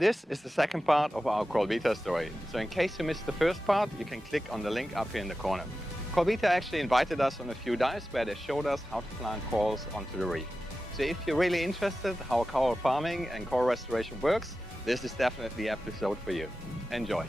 This is the second part of our Coral Vita story. So in case you missed the first part, you can click on the link up here in the corner. Coral Vita actually invited us on a few dives where they showed us how to plant corals onto the reef. So if you're really interested how coral farming and coral restoration works, this is definitely the episode for you. Enjoy.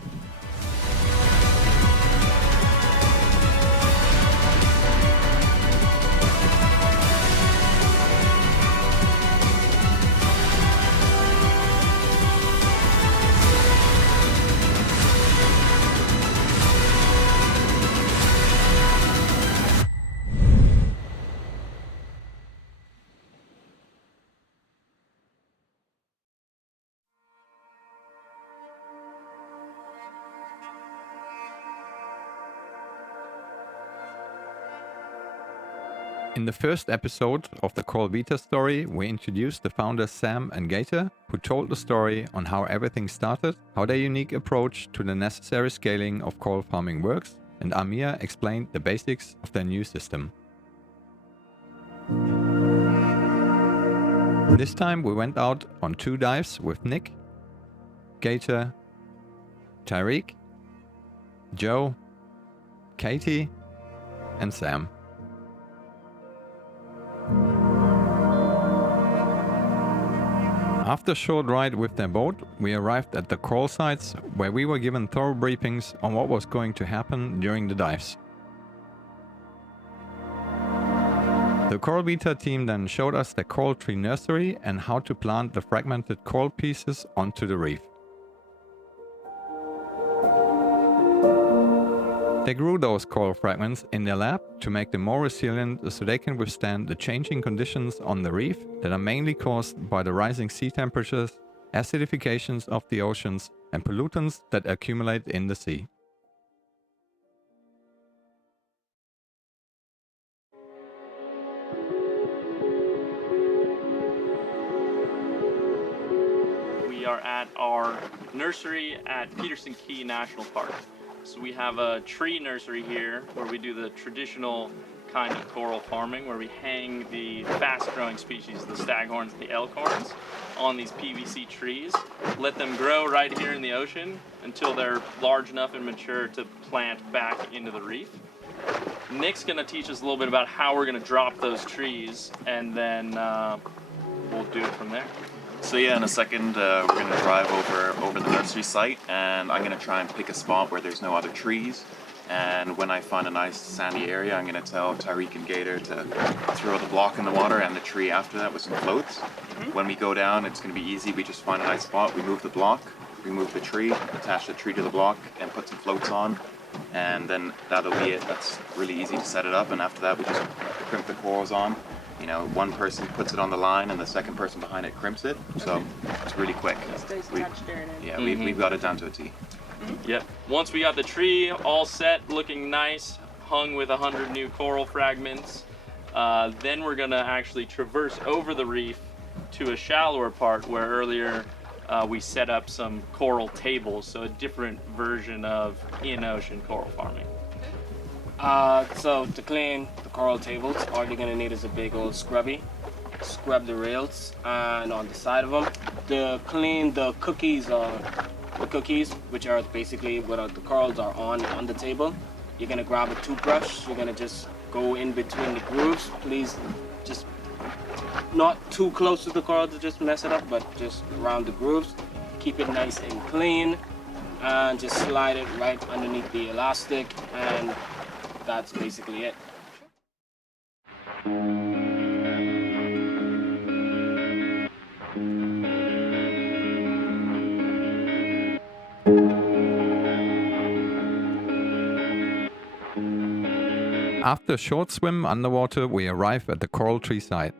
In the first episode of the Coral Vita story, we introduced the founders Sam and Gator, who told the story on how everything started, how their unique approach to the necessary scaling of coral farming works, and Amir explained the basics of their new system. This time we went out on 2 dives with Nick, Gator, Tariq, Joe, Katie, and Sam. After a short ride with their boat, we arrived at the coral sites where we were given thorough briefings on what was going to happen during the dives. The Coral Vita team then showed us the coral tree nursery and how to plant the fragmented coral pieces onto the reef. They grew those coral fragments in their lab to make them more resilient so they can withstand the changing conditions on the reef that are mainly caused by the rising sea temperatures, acidifications of the oceans, and pollutants that accumulate in the sea. We are at our nursery at Peterson Key National Park. So we have a tree nursery here where we do the traditional kind of coral farming where we hang the fast-growing species, the Staghorns and the Elkhorns, on these PVC trees, let them grow right here in the ocean until they're large enough and mature to plant back into the reef. Nick's going to teach us a little bit about how we're going to drop those trees, and then we'll do it from there. So yeah, in a second we're going to drive over the nursery site, and I'm going to try and pick a spot where there's no other trees, and when I find a nice sandy area I'm going to tell Tariq and Gator to throw the block in the water and the tree after that with some floats. When we go down it's going to be easy. We just find a nice spot, we move the block, remove the tree, attach the tree to the block and put some floats on, and then that'll be it. That's really easy to set it up, and after that we just crimp the corals on. You know, one person puts it on the line and the second person behind it crimps it, so it's really quick. We've got it down to a T. Yep. Once we got the tree all set, looking nice, hung with 100 new coral fragments, then we're gonna actually traverse over the reef to a shallower part where earlier we set up some coral tables, so a different version of in-ocean coral farming. So to clean the coral tables, all you're gonna need is a big old scrubby. Scrub the rails and on the side of them. To clean the cookies, which are basically what the corals are on the table, you're gonna grab a toothbrush. You're gonna just go in between the grooves. Please, just not too close to the coral to just mess it up, but just around the grooves. Keep it nice and clean, and just slide it right underneath the elastic, and that's basically it. After a short swim underwater, we arrive at the coral tree site.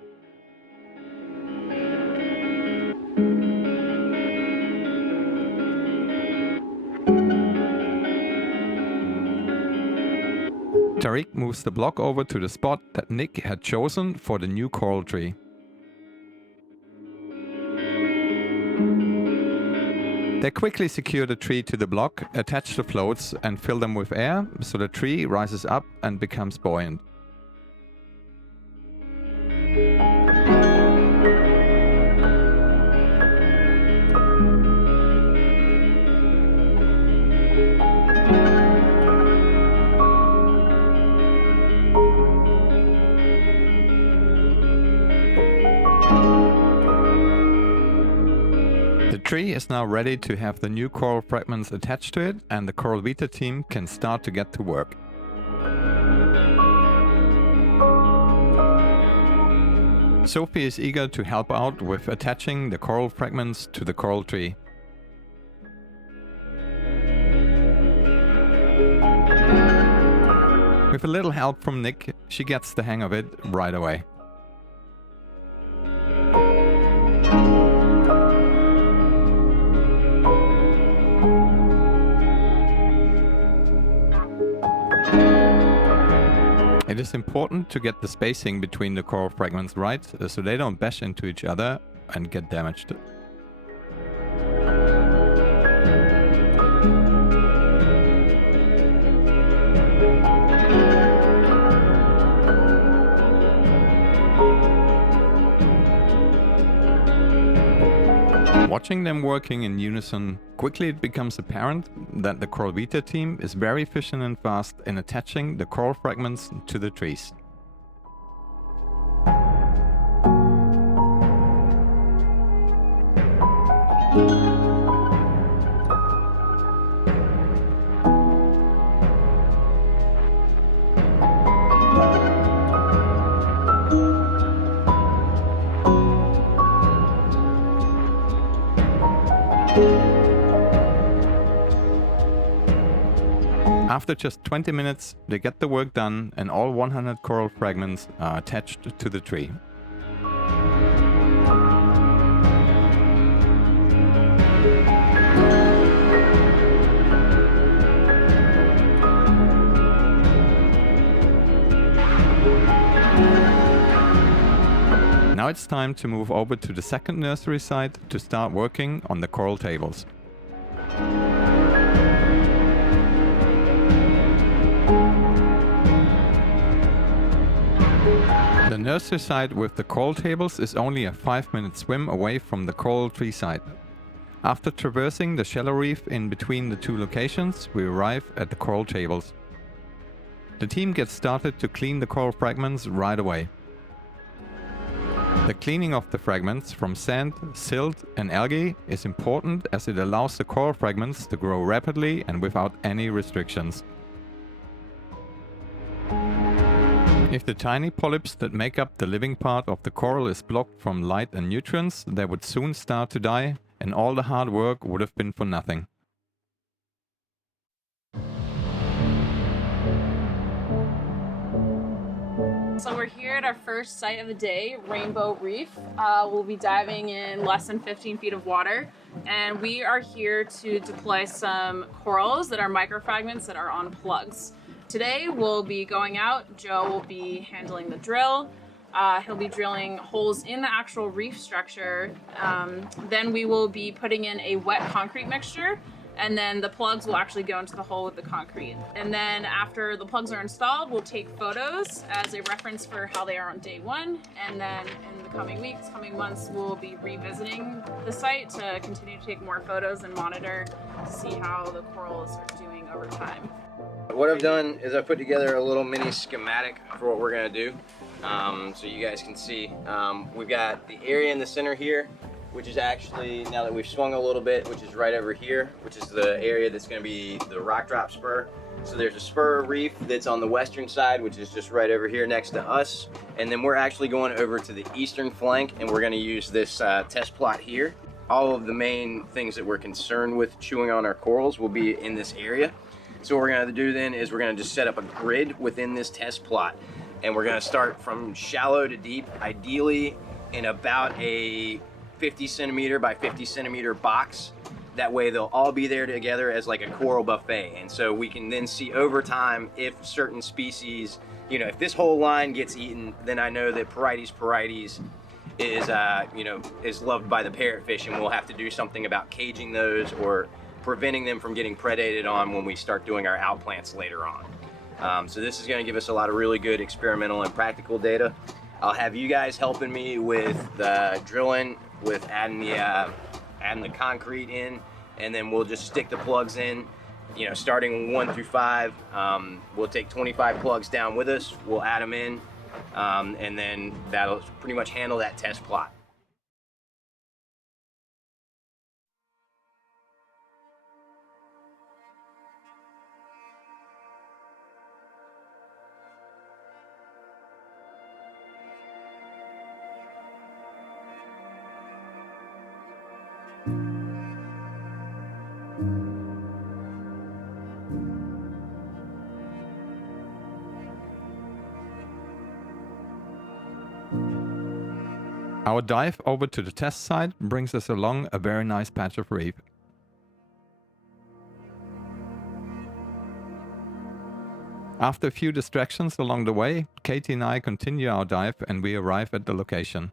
Tariq moves the block over to the spot that Nick had chosen for the new coral tree. They quickly secure the tree to the block, attach the floats and fill them with air so the tree rises up and becomes buoyant. The tree is now ready to have the new coral fragments attached to it, and the Coral Vita team can start to get to work. Sophie is eager to help out with attaching the coral fragments to the coral tree. With a little help from Nick, she gets the hang of it right away. It is important to get the spacing between the coral fragments right, so they don't bash into each other and get damaged. Watching them working in unison, quickly it becomes apparent that the Coral Vita team is very efficient and fast in attaching the coral fragments to the trees. After just 20 minutes, they get the work done and all 100 coral fragments are attached to the tree. Now it's time to move over to the second nursery site to start working on the coral tables. The nursery site with the coral tables is only a 5-minute swim away from the coral tree site. After traversing the shallow reef in between the two locations, we arrive at the coral tables. The team gets started to clean the coral fragments right away. The cleaning of the fragments from sand, silt and algae is important as it allows the coral fragments to grow rapidly and without any restrictions. If the tiny polyps that make up the living part of the coral is blocked from light and nutrients, they would soon start to die, and all the hard work would have been for nothing. So we're here at our first site of the day, Rainbow Reef. We'll be diving in less than 15 feet of water, and we are here to deploy some corals that are microfragments that are on plugs. Today we'll be going out. Joe will be handling the drill. He'll be drilling holes in the actual reef structure. Then we will be putting in a wet concrete mixture, and then the plugs will actually go into the hole with the concrete. And then after the plugs are installed, we'll take photos as a reference for how they are on day one. And then in the coming weeks, coming months, we'll be revisiting the site to continue to take more photos and monitor to see how the corals are doing over time. What I've done is I've put together a little mini schematic for what we're gonna do, so you guys can see. We've got the area in the center here, which is actually, now that we've swung a little bit, which is right over here, which is the area that's gonna be the rock drop spur. So there's a spur reef that's on the western side, which is just right over here next to us. And then we're actually going over to the eastern flank, and we're gonna use this test plot here. All of the main things that we're concerned with chewing on our corals will be in this area. So what we're gonna do then is we're gonna just set up a grid within this test plot. And we're gonna start from shallow to deep, ideally in about a 50 centimeter by 50 centimeter box. That way they'll all be there together as like a coral buffet. And so we can then see over time if certain species, you know, if this whole line gets eaten, then I know that Porites is, is loved by the parrotfish, and we'll have to do something about caging those or preventing them from getting predated on when we start doing our outplants later on. So this is going to give us a lot of really good experimental and practical data. I'll have you guys helping me with the drilling, with adding the concrete in, and then we'll just stick the plugs in, you know, starting 1 through 5. We'll take 25 plugs down with us, we'll add them in, and then that'll pretty much handle that test plot. Our dive over to the test site brings us along a very nice patch of reef. After a few distractions along the way, Katie and I continue our dive and we arrive at the location.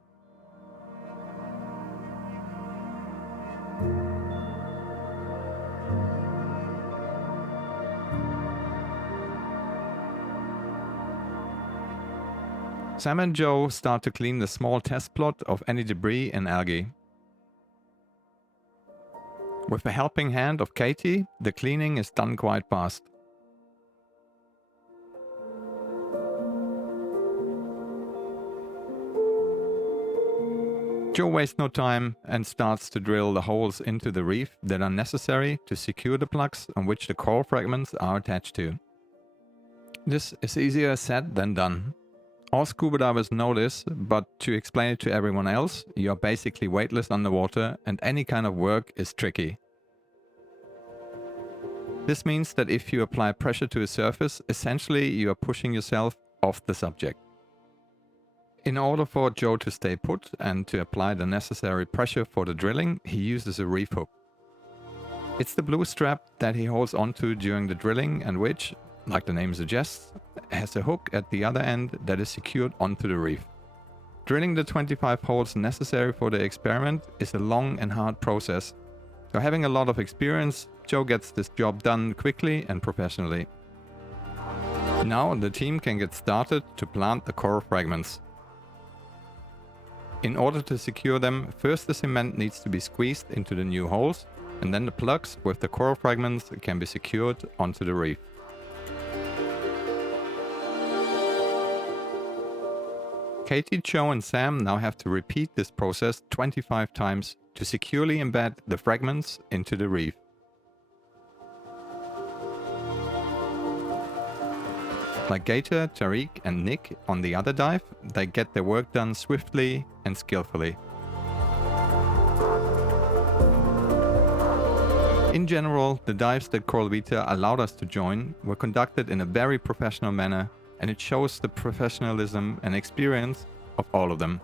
Sam and Joe start to clean the small test plot of any debris and algae. With the helping hand of Katie, the cleaning is done quite fast. Joe wastes no time and starts to drill the holes into the reef that are necessary to secure the plugs on which the coral fragments are attached to. This is easier said than done. All scuba divers know this, but to explain it to everyone else, you are basically weightless underwater and any kind of work is tricky. This means that if you apply pressure to a surface, essentially you are pushing yourself off the subject. In order for Joe to stay put and to apply the necessary pressure for the drilling, he uses a reef hook. It's the blue strap that he holds onto during the drilling and which, like the name suggests, has a hook at the other end that is secured onto the reef. Drilling the 25 holes necessary for the experiment is a long and hard process. So having a lot of experience, Joe gets this job done quickly and professionally. Now the team can get started to plant the coral fragments. In order to secure them, first the cement needs to be squeezed into the new holes, and then the plugs with the coral fragments can be secured onto the reef. Katie, Joe and Sam now have to repeat this process 25 times to securely embed the fragments into the reef. Like Gator, Tariq and Nick on the other dive, they get their work done swiftly and skillfully. In general, the dives that Coral Vita allowed us to join were conducted in a very professional manner, and it shows the professionalism and experience of all of them.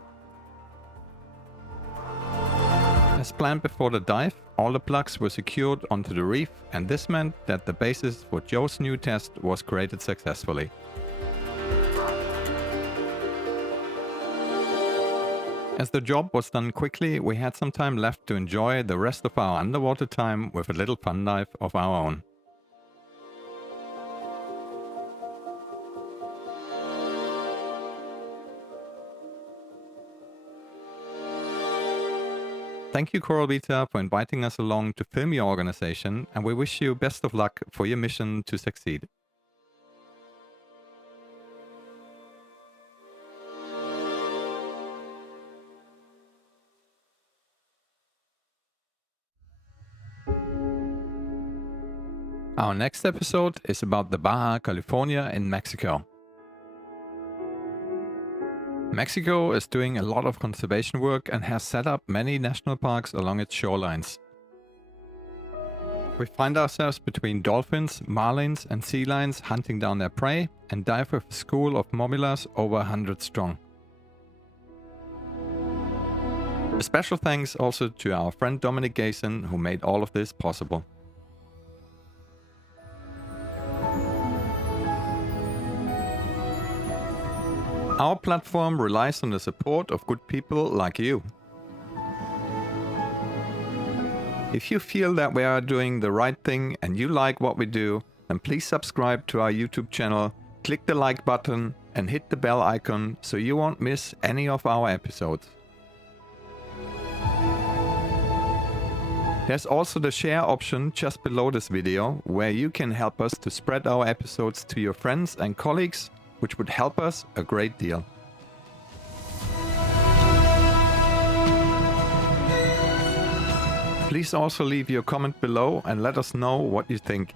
As planned before the dive, all the plugs were secured onto the reef, and this meant that the basis for Joe's new test was created successfully. As the job was done quickly, we had some time left to enjoy the rest of our underwater time with a little fun dive of our own. Thank you, Coral Vita, for inviting us along to film your organization, and we wish you best of luck for your mission to succeed. Our next episode is about the Baja California in Mexico. Mexico is doing a lot of conservation work and has set up many national parks along its shorelines. We find ourselves between dolphins, marlins and sea lions hunting down their prey and dive with a school of mobilas over 100 strong. A special thanks also to our friend Dominic Gayson, who made all of this possible. Our platform relies on the support of good people like you. If you feel that we are doing the right thing and you like what we do, then please subscribe to our YouTube channel, click the like button and hit the bell icon so you won't miss any of our episodes. There's also the share option just below this video, where you can help us to spread our episodes to your friends and colleagues, which would help us a great deal. Please also leave your comment below and let us know what you think.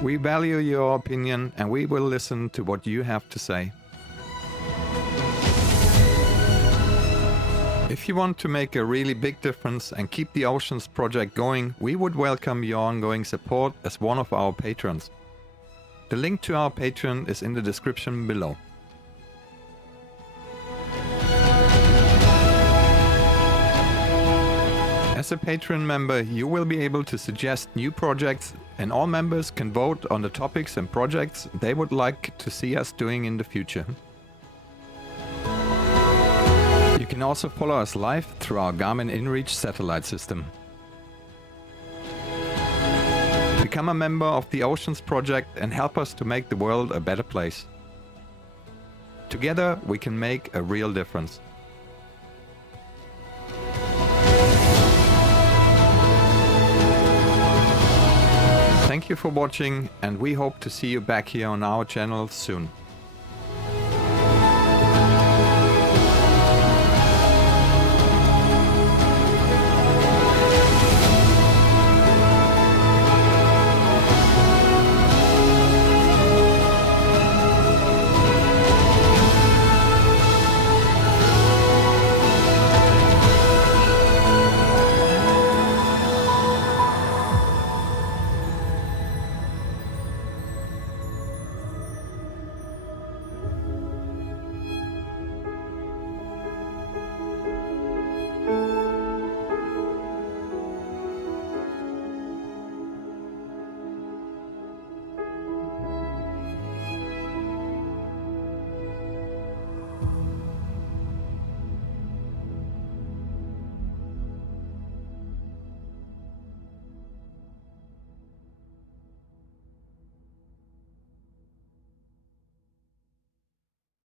We value your opinion and we will listen to what you have to say. If you want to make a really big difference and keep the Oceans project going, we would welcome your ongoing support as one of our patrons. The link to our Patreon is in the description below. As a Patreon member, you will be able to suggest new projects, and all members can vote on the topics and projects they would like to see us doing in the future. You can also follow us live through our Garmin InReach satellite system. Become a member of the Oceans Project and help us to make the world a better place. Together we can make a real difference. Thank you for watching, and we hope to see you back here on our channel soon.